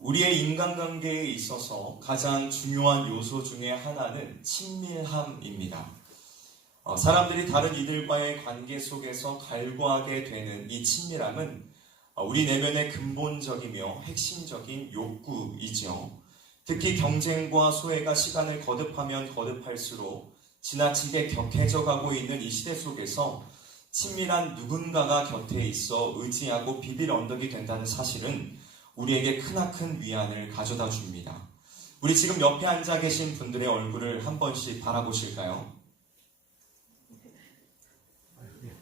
우리의 인간관계에 있어서 가장 중요한 요소 중에 하나는 친밀함입니다. 사람들이 다른 이들과의 관계 속에서 갈구하게 되는 이 친밀함은 우리 내면의 근본적이며 핵심적인 욕구이죠. 특히 경쟁과 소외가 시간을 거듭하면 거듭할수록 지나치게 격해져 가고 있는 이 시대 속에서 친밀한 누군가가 곁에 있어 의지하고 비빌 언덕이 된다는 사실은 우리에게 크나큰 위안을 가져다 줍니다. 우리 지금 옆에 앉아 계신 분들의 얼굴을 한 번씩 바라보실까요?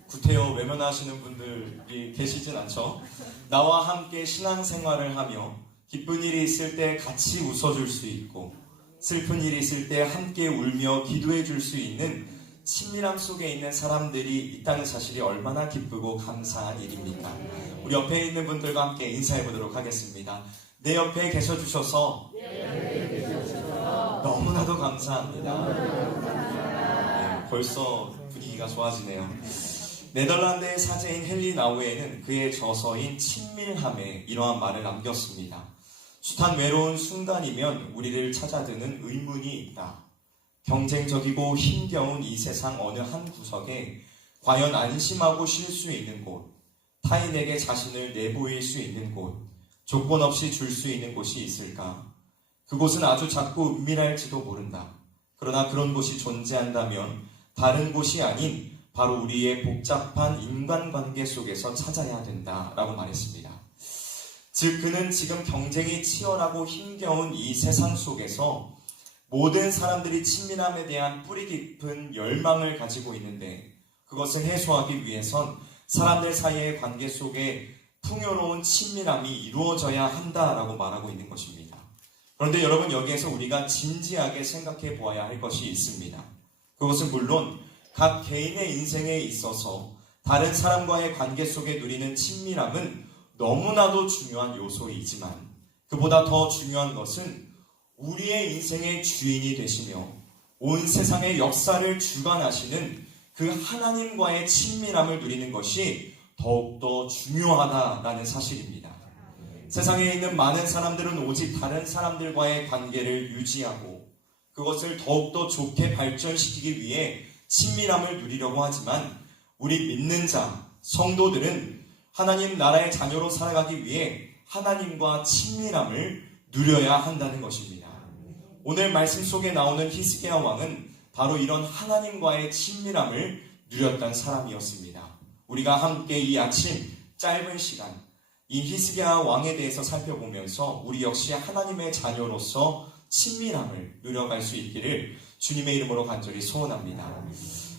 구태여 외면하시는 분들이 계시진 않죠? 나와 함께 신앙생활을 하며 기쁜 일이 있을 때 같이 웃어줄 수 있고 슬픈 일이 있을 때 함께 울며 기도해 줄 수 있는 친밀함 속에 있는 사람들이 있다는 사실이 얼마나 기쁘고 감사한 일입니까? 우리 옆에 있는 분들과 함께 인사해 보도록 하겠습니다. 내 옆에 계셔 주셔서 너무나도 감사합니다. 네, 벌써 분위기가 좋아지네요. 네덜란드의 사제인 헨리 나우에는 그의 저서인 친밀함에 이러한 말을 남겼습니다. 숱한 외로운 순간이면 우리를 찾아드는 의문이 있다. 경쟁적이고 힘겨운 이 세상 어느 한 구석에 과연 안심하고 쉴 수 있는 곳, 타인에게 자신을 내보일 수 있는 곳, 조건 없이 줄 수 있는 곳이 있을까? 그곳은 아주 작고 은밀할지도 모른다. 그러나 그런 곳이 존재한다면 다른 곳이 아닌 바로 우리의 복잡한 인간관계 속에서 찾아야 된다라고 말했습니다. 즉 그는 지금 경쟁이 치열하고 힘겨운 이 세상 속에서 모든 사람들이 친밀함에 대한 뿌리 깊은 열망을 가지고 있는데 그것을 해소하기 위해선 사람들 사이의 관계 속에 풍요로운 친밀함이 이루어져야 한다라고 말하고 있는 것입니다. 그런데 여러분 여기에서 우리가 진지하게 생각해 보아야 할 것이 있습니다. 그것은 물론 각 개인의 인생에 있어서 다른 사람과의 관계 속에 누리는 친밀함은 너무나도 중요한 요소이지만 그보다 더 중요한 것은 우리의 인생의 주인이 되시며 온 세상의 역사를 주관하시는 그 하나님과의 친밀함을 누리는 것이 더욱더 중요하다라는 사실입니다. 세상에 있는 많은 사람들은 오직 다른 사람들과의 관계를 유지하고 그것을 더욱더 좋게 발전시키기 위해 친밀함을 누리려고 하지만 우리 믿는 자, 성도들은 하나님 나라의 자녀로 살아가기 위해 하나님과 친밀함을 누려야 한다는 것입니다. 오늘 말씀 속에 나오는 히스기야 왕은 바로 이런 하나님과의 친밀함을 누렸던 사람이었습니다. 우리가 함께 이 아침 짧은 시간 이 히스기야 왕에 대해서 살펴보면서 우리 역시 하나님의 자녀로서 친밀함을 누려갈 수 있기를 주님의 이름으로 간절히 소원합니다.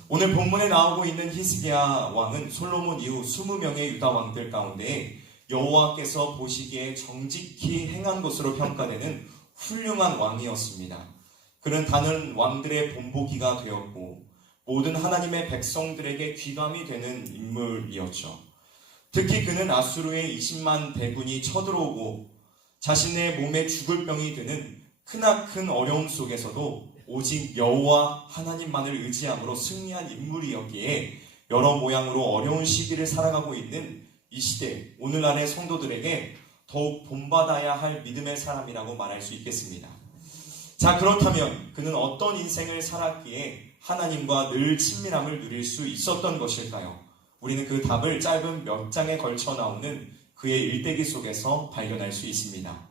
오늘 본문에 나오고 있는 히스기야 왕은 솔로몬 이후 20명의 유다 왕들 가운데 여호와께서 보시기에 정직히 행한 것으로 평가되는 훌륭한 왕이었습니다. 그는 다른 왕들의 본보기가 되었고 모든 하나님의 백성들에게 귀감이 되는 인물이었죠. 특히 그는 아수르의 20만 대군이 쳐들어오고 자신의 몸에 죽을 병이 드는 크나큰 어려움 속에서도 오직 여호와 하나님만을 의지함으로 승리한 인물이었기에 여러 모양으로 어려운 시기를 살아가고 있는 이 시대, 오늘날의 성도들에게 더욱 본받아야 할 믿음의 사람이라고 말할 수 있겠습니다. 자, 그렇다면 그는 어떤 인생을 살았기에 하나님과 늘 친밀함을 누릴 수 있었던 것일까요? 우리는 그 답을 짧은 몇 장에 걸쳐 나오는 그의 일대기 속에서 발견할 수 있습니다.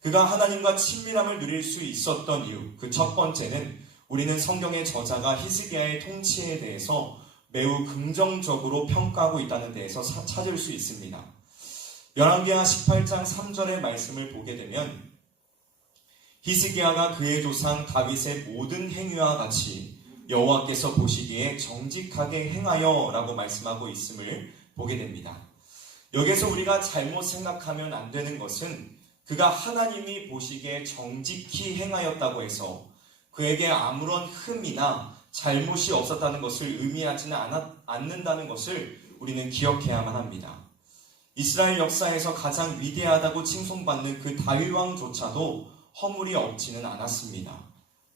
그가 하나님과 친밀함을 누릴 수 있었던 이유, 그 첫 번째는 우리는 성경의 저자가 히스기야의 통치에 대해서 매우 긍정적으로 평가하고 있다는 데에서 찾을 수 있습니다. 열왕기하 18장 3절의 말씀을 보게 되면 히스기야가 그의 조상 다윗의 모든 행위와 같이 여호와께서 보시기에 정직하게 행하여 라고 말씀하고 있음을 보게 됩니다. 여기서 우리가 잘못 생각하면 안 되는 것은 그가 하나님이 보시기에 정직히 행하였다고 해서 그에게 아무런 흠이나 잘못이 없었다는 것을 의미하지는 않는다는 것을 우리는 기억해야만 합니다. 이스라엘 역사에서 가장 위대하다고 칭송받는 그 다윗 왕조차도 허물이 없지는 않았습니다.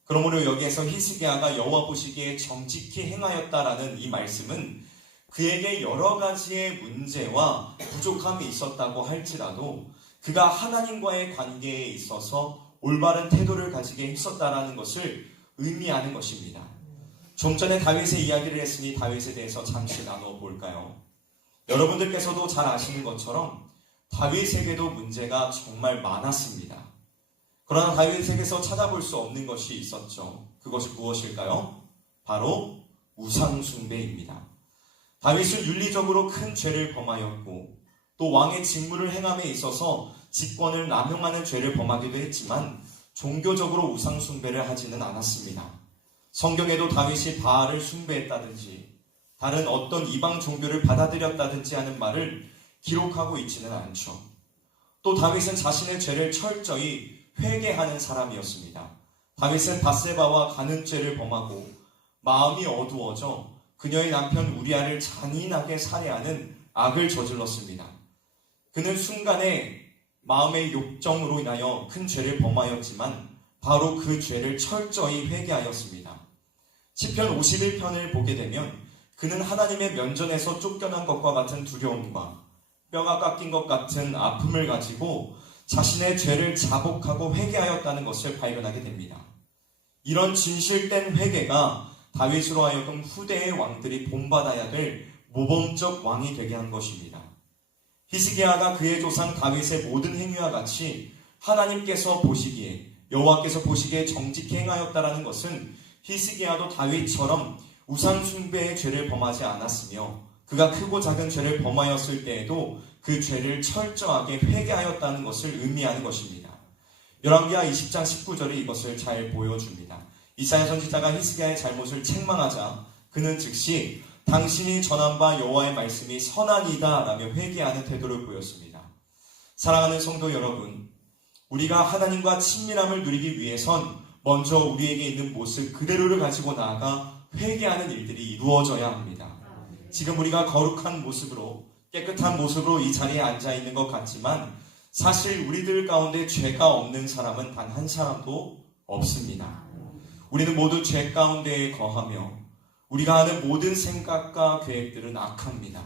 그러므로 여기에서 히스기야가 여호와 보시기에 정직히 행하였다라는 이 말씀은 그에게 여러 가지의 문제와 부족함이 있었다고 할지라도 그가 하나님과의 관계에 있어서 올바른 태도를 가지게 했었다라는 것을 의미하는 것입니다. 좀 전에 다윗의 이야기를 했으니 다윗에 대해서 잠시 나눠볼까요? 여러분들께서도 잘 아시는 것처럼 다윗에게도 문제가 정말 많았습니다. 그러나 다윗에게서 찾아볼 수 없는 것이 있었죠. 그것이 무엇일까요? 바로 우상숭배입니다. 다윗은 윤리적으로 큰 죄를 범하였고 또 왕의 직무를 행함에 있어서 직권을 남용하는 죄를 범하기도 했지만 종교적으로 우상숭배를 하지는 않았습니다. 성경에도 다윗이 바알을 숭배했다든지 다른 어떤 이방 종교를 받아들였다든지 하는 말을 기록하고 있지는 않죠. 또 다윗은 자신의 죄를 철저히 회개하는 사람이었습니다. 다윗은 밧세바와 가는 죄를 범하고 마음이 어두워져 그녀의 남편 우리아를 잔인하게 살해하는 악을 저질렀습니다. 그는 순간에 마음의 욕정으로 인하여 큰 죄를 범하였지만 바로 그 죄를 철저히 회개하였습니다. 시편 51편을 보게 되면 그는 하나님의 면전에서 쫓겨난 것과 같은 두려움과 뼈가 깎인 것 같은 아픔을 가지고 자신의 죄를 자복하고 회개하였다는 것을 발견하게 됩니다. 이런 진실된 회개가 다윗으로 하여금 후대의 왕들이 본받아야 될 모범적 왕이 되게 한 것입니다. 히스기야가 그의 조상 다윗의 모든 행위와 같이 하나님께서 보시기에 여호와께서 보시기에 정직히 행하였다라는 것은 히스기야도 다윗처럼 우상숭배의 죄를 범하지 않았으며 그가 크고 작은 죄를 범하였을 때에도 그 죄를 철저하게 회개하였다는 것을 의미하는 것입니다. 열왕기하 20장 19절이 이것을 잘 보여줍니다. 이사야 선지자가 히스기야의 잘못을 책망하자 그는 즉시 당신이 전한 바 여호와의 말씀이 선하니이다 라며 회개하는 태도를 보였습니다. 사랑하는 성도 여러분, 우리가 하나님과 친밀함을 누리기 위해선 먼저 우리에게 있는 모습 그대로를 가지고 나아가 회개하는 일들이 이루어져야 합니다. 지금 우리가 거룩한 모습으로 깨끗한 모습으로 이 자리에 앉아 있는 것 같지만 사실 우리들 가운데 죄가 없는 사람은 단 한 사람도 없습니다. 우리는 모두 죄 가운데에 거하며 우리가 하는 모든 생각과 계획들은 악합니다.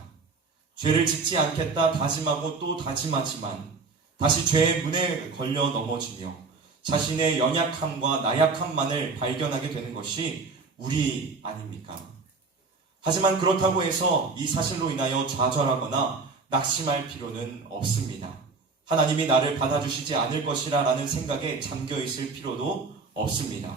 죄를 짓지 않겠다 다짐하고 또 다짐하지만 다시 죄의 문에 걸려 넘어지며 자신의 연약함과 나약함만을 발견하게 되는 것이 우리 아닙니까? 하지만 그렇다고 해서 이 사실로 인하여 좌절하거나 낙심할 필요는 없습니다. 하나님이 나를 받아주시지 않을 것이라 라는 생각에 잠겨 있을 필요도 없습니다.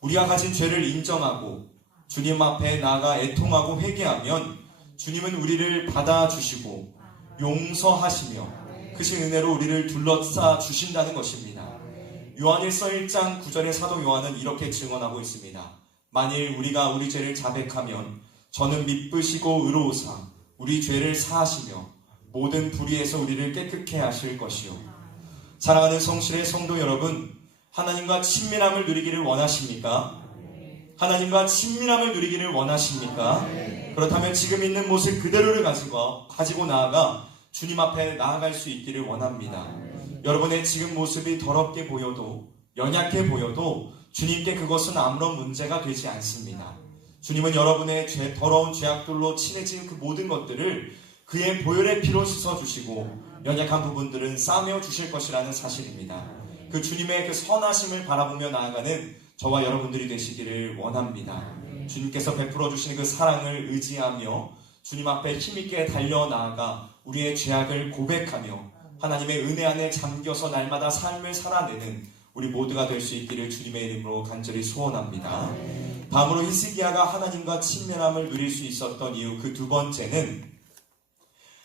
우리가 가진 죄를 인정하고 주님 앞에 나아가 애통하고 회개하면 주님은 우리를 받아주시고 용서하시며 크신 은혜로 우리를 둘러싸 주신다는 것입니다. 요한일서 1장 9절의 사도 요한은 이렇게 증언하고 있습니다. 만일 우리가 우리 죄를 자백하면 저는 미쁘시고 의로우사 우리 죄를 사하시며 모든 불의에서 우리를 깨끗게 하실 것이요. 사랑하는 성실의 성도 여러분, 하나님과 친밀함을 누리기를 원하십니까? 하나님과 친밀함을 누리기를 원하십니까? 그렇다면 지금 있는 모습 그대로를 가지고 나아가 주님 앞에 나아갈 수 있기를 원합니다. 여러분의 지금 모습이 더럽게 보여도 연약해 보여도 주님께 그것은 아무런 문제가 되지 않습니다. 주님은 여러분의 더러운 죄악들로 친해진 그 모든 것들을 그의 보혈의 피로 씻어주시고 연약한 부분들은 싸매어 주실 것이라는 사실입니다. 그 주님의 그 선하심을 바라보며 나아가는 저와 여러분들이 되시기를 원합니다. 주님께서 베풀어 주시는 그 사랑을 의지하며 주님 앞에 힘있게 달려나아가 우리의 죄악을 고백하며 하나님의 은혜 안에 잠겨서 날마다 삶을 살아내는 우리 모두가 될 수 있기를 주님의 이름으로 간절히 소원합니다. 다음으로 히스기야가 하나님과 친밀함을 누릴 수 있었던 이유 그 두 번째는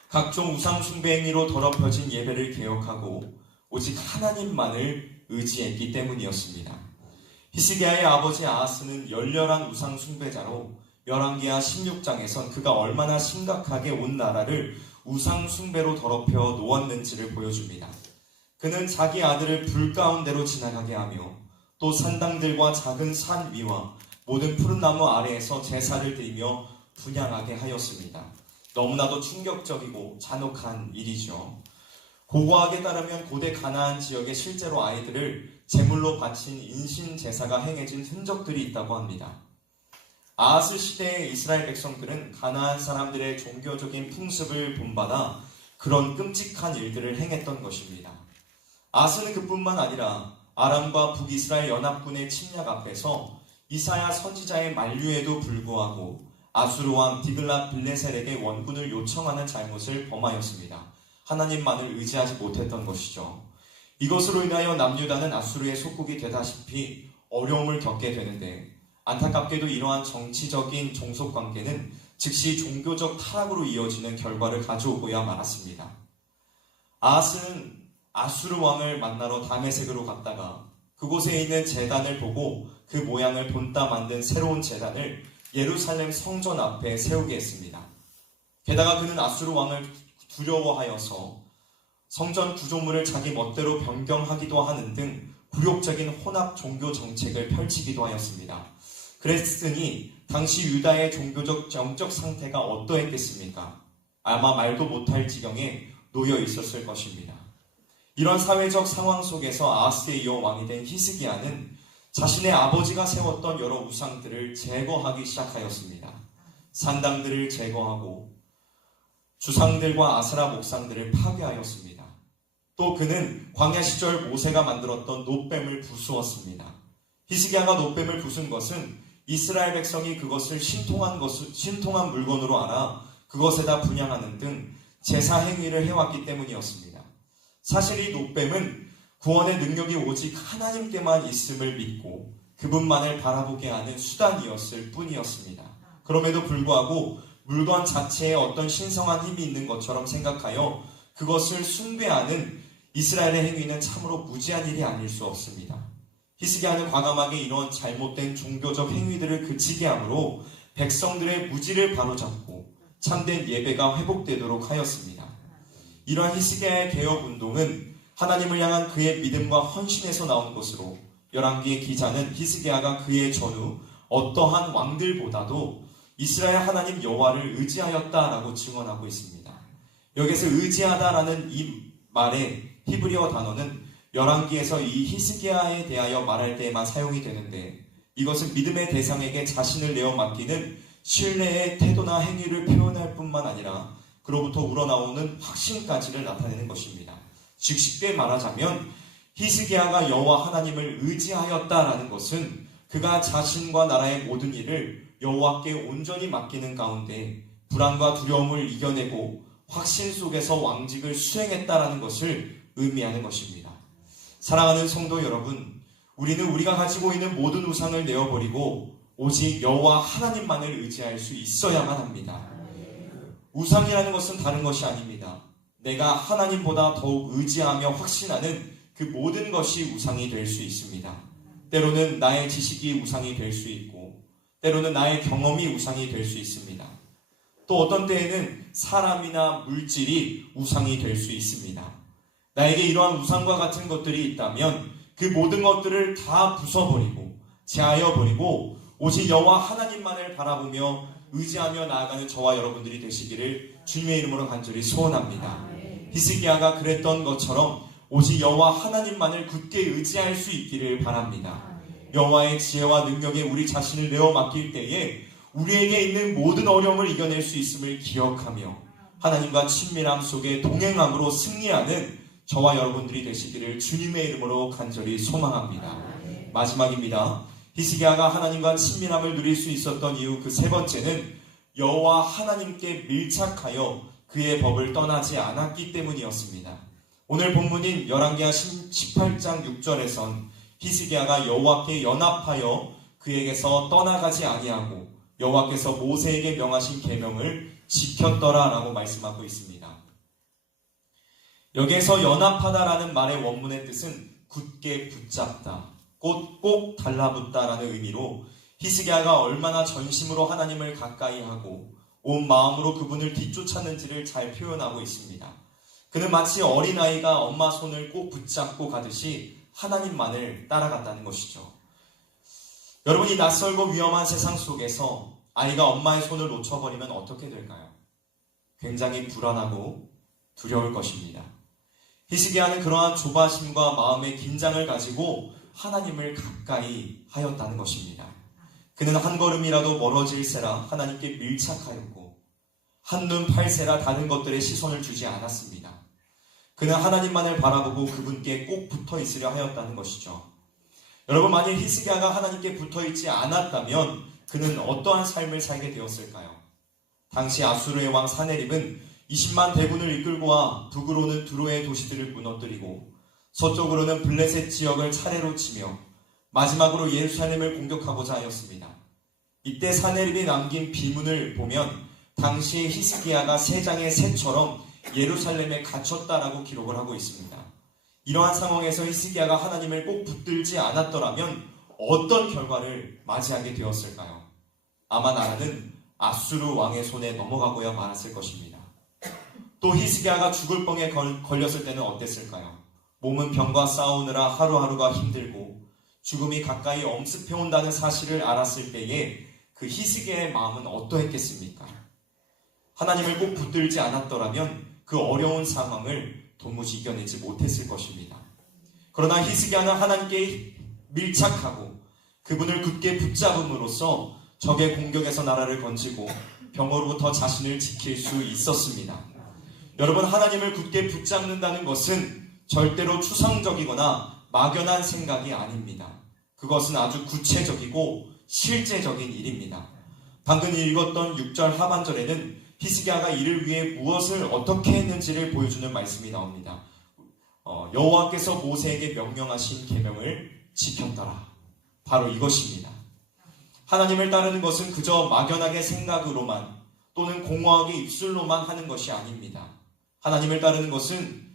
각종 우상 숭배 행위로 더럽혀진 예배를 개혁하고 오직 하나님만을 의지했기 때문이었습니다. 히스기야의 아버지 아하스는 열렬한 우상 숭배자로 열왕기하 16장에선 그가 얼마나 심각하게 온 나라를 우상 숭배로 더럽혀 놓았는지를 보여줍니다. 그는 자기 아들을 불 가운데로 지나가게 하며 또 산당들과 작은 산 위와 모든 푸른 나무 아래에서 제사를 드리며 분향하게 하였습니다. 너무나도 충격적이고 잔혹한 일이죠. 고고학에 따르면 고대 가나안 지역에 실제로 아이들을 제물로 바친 인신 제사가 행해진 흔적들이 있다고 합니다. 아하스 시대의 이스라엘 백성들은 가나안 사람들의 종교적인 풍습을 본받아 그런 끔찍한 일들을 행했던 것입니다. 아스는 그뿐만 아니라 아람과 북이스라엘 연합군의 침략 앞에서 이사야 선지자의 만류에도 불구하고 아수르 왕 디글랏 빌레셀에게 원군을 요청하는 잘못을 범하였습니다. 하나님만을 의지하지 못했던 것이죠. 이것으로 인하여 남유다는 아수르의 속국이 되다시피 어려움을 겪게 되는데, 안타깝게도 이러한 정치적인 종속관계는 즉시 종교적 타락으로 이어지는 결과를 가져오고야 말았습니다. 아하스는 아수르 왕을 만나러 다메섹으로 갔다가 그곳에 있는 제단을 보고 그 모양을 본따 만든 새로운 제단을 예루살렘 성전 앞에 세우게 했습니다. 게다가 그는 아수르 왕을 두려워하여서 성전 구조물을 자기 멋대로 변경하기도 하는 등 굴욕적인 혼합 종교 정책을 펼치기도 하였습니다. 그랬으니 당시 유다의 종교적 영적 상태가 어떠했겠습니까? 아마 말도 못할 지경에 놓여 있었을 것입니다. 이런 사회적 상황 속에서 아하스에 이어 왕이 된 히스기야는 자신의 아버지가 세웠던 여러 우상들을 제거하기 시작하였습니다. 산당들을 제거하고 주상들과 아세라 목상들을 파괴하였습니다. 또 그는 광야 시절 모세가 만들었던 놋뱀을 부수었습니다. 히스기야가 놋뱀을 부순 것은 이스라엘 백성이 그것을 신통한 물건으로 알아 그것에다 분향하는 등 제사 행위를 해왔기 때문이었습니다. 사실 이 놋뱀은 구원의 능력이 오직 하나님께만 있음을 믿고 그분만을 바라보게 하는 수단이었을 뿐이었습니다. 그럼에도 불구하고 물건 자체에 어떤 신성한 힘이 있는 것처럼 생각하여 그것을 숭배하는 이스라엘의 행위는 참으로 무지한 일이 아닐 수 없습니다. 히스기야는 과감하게 이런 잘못된 종교적 행위들을 그치게 하므로 백성들의 무지를 바로잡고 참된 예배가 회복되도록 하였습니다. 이러한 히스기야의 개혁운동은 하나님을 향한 그의 믿음과 헌신에서 나온 것으로 열왕기의 기자는 히스기야가 그의 전후 어떠한 왕들보다도 이스라엘 하나님 여호와를 의지하였다라고 증언하고 있습니다. 여기서 의지하다라는 이 말의 히브리어 단어는 열왕기에서 이 히스기야에 대하여 말할 때에만 사용이 되는데, 이것은 믿음의 대상에게 자신을 내어 맡기는 신뢰의 태도나 행위를 표현할 뿐만 아니라 그로부터 우러나오는 확신까지를 나타내는 것입니다. 즉 쉽게 말하자면 히스기야가 여호와 하나님을 의지하였다라는 것은 그가 자신과 나라의 모든 일을 여호와께 온전히 맡기는 가운데 불안과 두려움을 이겨내고 확신 속에서 왕직을 수행했다라는 것을 의미하는 것입니다. 사랑하는 성도 여러분, 우리는 우리가 가지고 있는 모든 우상을 내어버리고 오직 여호와 하나님만을 의지할 수 있어야만 합니다. 우상이라는 것은 다른 것이 아닙니다. 내가 하나님보다 더욱 의지하며 확신하는 그 모든 것이 우상이 될 수 있습니다. 때로는 나의 지식이 우상이 될 수 있고, 때로는 나의 경험이 우상이 될 수 있습니다. 또 어떤 때에는 사람이나 물질이 우상이 될 수 있습니다. 나에게 이러한 우상과 같은 것들이 있다면 그 모든 것들을 다 부숴버리고 제하여버리고 오직 여호와 하나님만을 바라보며 의지하며 나아가는 저와 여러분들이 되시기를 주님의 이름으로 간절히 소원합니다. 히스기야가 그랬던 것처럼 오직 여호와 하나님만을 굳게 의지할 수 있기를 바랍니다. 여호와의 지혜와 능력에 우리 자신을 내어 맡길 때에 우리에게 있는 모든 어려움을 이겨낼 수 있음을 기억하며 하나님과 친밀함 속에 동행함으로 승리하는 저와 여러분들이 되시기를 주님의 이름으로 간절히 소망합니다. 마지막입니다. 히스기야가 하나님과 친밀함을 누릴 수 있었던 이유 그 세 번째는 여호와 하나님께 밀착하여 그의 법을 떠나지 않았기 때문이었습니다. 오늘 본문인 열왕기하 18장 6절에선 히스기야가 여호와께 연합하여 그에게서 떠나가지 아니하고 여호와께서 모세에게 명하신 계명을 지켰더라라고 말씀하고 있습니다. 여기에서 연합하다라는 말의 원문의 뜻은 굳게 붙잡다, 꼭 달라붙다라는 의미로 히스기야가 얼마나 전심으로 하나님을 가까이 하고 온 마음으로 그분을 뒤쫓았는지를 잘 표현하고 있습니다. 그는 마치 어린아이가 엄마 손을 꼭 붙잡고 가듯이 하나님만을 따라갔다는 것이죠. 여러분, 이 낯설고 위험한 세상 속에서 아이가 엄마의 손을 놓쳐버리면 어떻게 될까요? 굉장히 불안하고 두려울 것입니다. 히스기야는 그러한 조바심과 마음의 긴장을 가지고 하나님을 가까이 하였다는 것입니다. 그는 한 걸음이라도 멀어질세라 하나님께 밀착하였고 한눈 팔세라 다른 것들에 시선을 주지 않았습니다. 그는 하나님만을 바라보고 그분께 꼭 붙어 있으려 하였다는 것이죠. 여러분, 만일 히스기야가 하나님께 붙어 있지 않았다면 그는 어떠한 삶을 살게 되었을까요? 당시 아수르의 왕 사네립은 20만 대군을 이끌고 와 북으로는 두로의 도시들을 무너뜨리고 서쪽으로는 블레셋 지역을 차례로 치며 마지막으로 예루살렘을 공격하고자 하였습니다. 이때 사네립이 남긴 비문을 보면 당시 히스기야가 세 장의 새처럼 예루살렘에 갇혔다라고 기록을 하고 있습니다. 이러한 상황에서 히스기야가 하나님을 꼭 붙들지 않았더라면 어떤 결과를 맞이하게 되었을까요? 아마 나라는 아수르 왕의 손에 넘어가고야 말았을 것입니다. 또 히스기야가 죽을 병에 걸렸을 때는 어땠을까요? 몸은 병과 싸우느라 하루하루가 힘들고 죽음이 가까이 엄습해온다는 사실을 알았을 때에 그 히스기야의 마음은 어떠했겠습니까? 하나님을 꼭 붙들지 않았더라면 그 어려운 상황을 도무지 이겨내지 못했을 것입니다. 그러나 히스기야는 하나님께 밀착하고 그분을 굳게 붙잡음으로써 적의 공격에서 나라를 건지고 병으로부터 자신을 지킬 수 있었습니다. 여러분, 하나님을 굳게 붙잡는다는 것은 절대로 추상적이거나 막연한 생각이 아닙니다. 그것은 아주 구체적이고 실제적인 일입니다. 방금 읽었던 6절 하반절에는 히스기야가 이를 위해 무엇을 어떻게 했는지를 보여주는 말씀이 나옵니다. 여호와께서 모세에게 명령하신 계명을 지켰더라. 바로 이것입니다. 하나님을 따르는 것은 그저 막연하게 생각으로만 또는 공허하게 입술로만 하는 것이 아닙니다. 하나님을 따르는 것은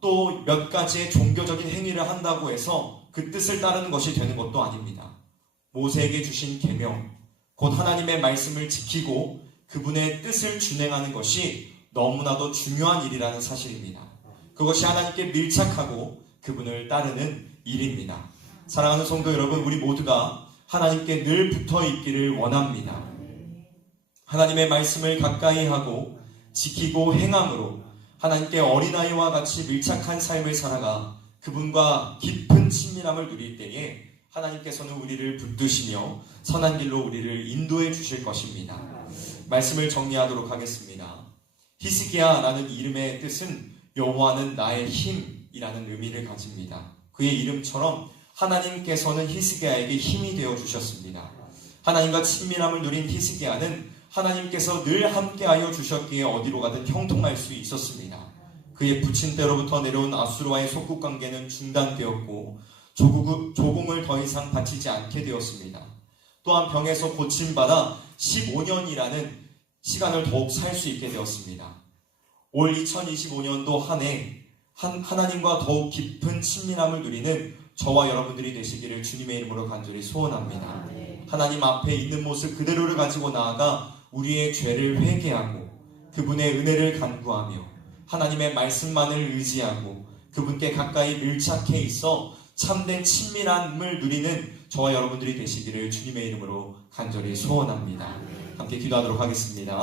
또 몇 가지의 종교적인 행위를 한다고 해서 그 뜻을 따르는 것이 되는 것도 아닙니다. 모세에게 주신 계명, 곧 하나님의 말씀을 지키고 그분의 뜻을 준행하는 것이 너무나도 중요한 일이라는 사실입니다. 그것이 하나님께 밀착하고 그분을 따르는 일입니다. 사랑하는 성도 여러분, 우리 모두가 하나님께 늘 붙어 있기를 원합니다. 하나님의 말씀을 가까이 하고 지키고 행함으로 하나님께 어린아이와 같이 밀착한 삶을 살아가 그분과 깊은 친밀함을 누릴 때에 하나님께서는 우리를 붙드시며 선한 길로 우리를 인도해 주실 것입니다. 말씀을 정리하도록 하겠습니다. 히스기야라는 이름의 뜻은 여호와는 나의 힘이라는 의미를 가집니다. 그의 이름처럼 하나님께서는 히스기야에게 힘이 되어 주셨습니다. 하나님과 친밀함을 누린 히스기야는 하나님께서 늘 함께하여 주셨기에 어디로 가든 형통할 수 있었습니다. 그의 부친 때로부터 내려온 아수르와의 속국관계는 중단되었고 조공을 더 이상 바치지 않게 되었습니다. 또한 병에서 고침받아 15년이라는 시간을 더욱 살 수 있게 되었습니다. 올 2025년도 한 해 하나님과 더욱 깊은 친밀함을 누리는 저와 여러분들이 되시기를 주님의 이름으로 간절히 소원합니다. 하나님 앞에 있는 모습 그대로를 가지고 나아가 우리의 죄를 회개하고 그분의 은혜를 간구하며 하나님의 말씀만을 의지하고 그분께 가까이 밀착해 있어 참된 친밀함을 누리는 저와 여러분들이 되시기를 주님의 이름으로 간절히 소원합니다. 함께 기도하도록 하겠습니다.